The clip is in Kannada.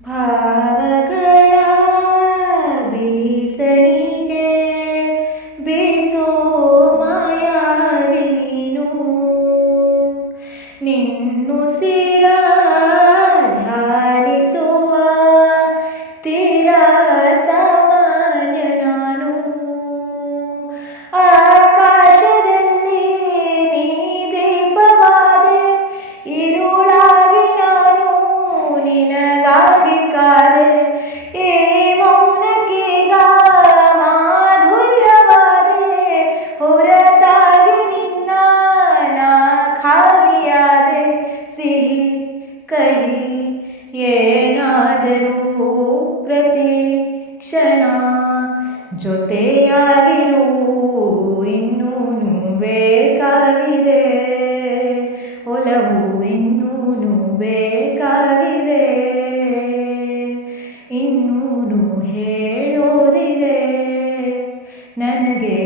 ಭಾವಗಳ ಬೀಸಣಿಗೆ ಬೀಸೋ ಮಾಯಾವಿ ನೀನು ನಿನ್ನುಸಿರ ಧ್ಯಾನಿಸುವ ತೀರ ಸಾಮಾನ್ಯ ನಾನು ಆಕಾಶದಲ್ಲಿ ನೀ ದೀಪವಾದೆ ಇರುಳಾಗಿ ನಾನು ನಿನಗಾಗಿ ಕಾದೆ ಈ ಮೌನಕ್ಕೀಗ ಮಾಧುರ್ಯವಾದೆ ಹೊರತಾಗಿ ನಿನ್ನ ನಾ ಖಾಲಿಯಾದೆ ಸಿಹಿ ಕಹಿ ಏನಾದರೂ ಪ್ರತಿ ಕ್ಷಣ ಜೊತೆಯಾಗಿರು ಇನ್ನೂನು ಬೇಕಾಗಿದೆ ಒಲವು ಇನ್ನೂನು ಬೇಕಾಗಿದೆ ಇನ್ನೂನು ಹೇಳೋದಿದೆ ನನಗೆ